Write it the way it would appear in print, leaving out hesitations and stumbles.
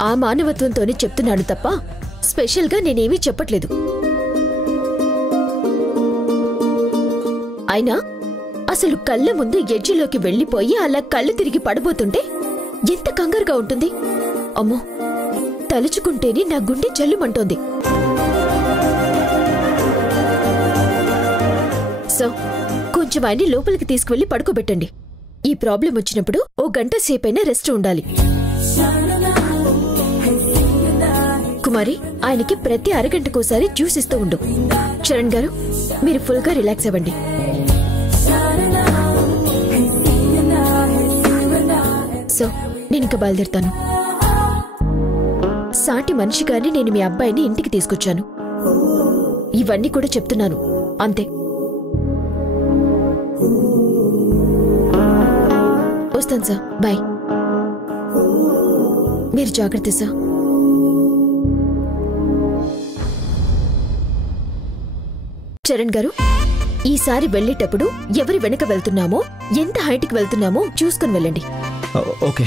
ఆ మానవత్వంతోనే చెప్తున్నాను తప్ప స్పెషల్గా నేనేమీ చెప్పట్లేదు. అయినా అసలు కళ్ళ ముందు ఎడ్జిలోకి వెళ్లిపోయి అలా కళ్ళు తిరిగి పడబోతుంటే ఎంత కంగారుగా ఉంటుంది. అమ్మో, తలుచుకుంటేనే నా గుండె జల్లుమంటోంది. సో కొంచెం ఆయన్ని లోపలికి తీసుకువెళ్లి పడుకోబెట్టండి. ఈ ప్రాబ్లం వచ్చినప్పుడు ఓ గంట సేపైనా రెస్ట్ ఉండాలి. కుమారి, ఆయనకి ప్రతి అరగంటకోసారి జ్యూస్ ఇస్తూ ఉండు. చరణ్ గారు, మీరు ఫుల్గా రిలాక్స్ అవ్వండి. సో నేను ఇంకా బయలుదేరుతాను. సాటి మనిషిగాని నేను మీ అబ్బాయిని ఇంటికి తీసుకొచ్చాను. ఇవన్నీ కూడా చెప్తున్నాను అంతే. వస్తాను సార్, బాయ్. మీరు జాగ్రత్త సార్. చరణ్ గారు, ఈసారి వెళ్లేటప్పుడు ఎవరి వెనక వెళ్తున్నామో, ఎంత హైట్కి వెళ్తున్నామో చూసుకుని వెళ్ళండి. ఓకే.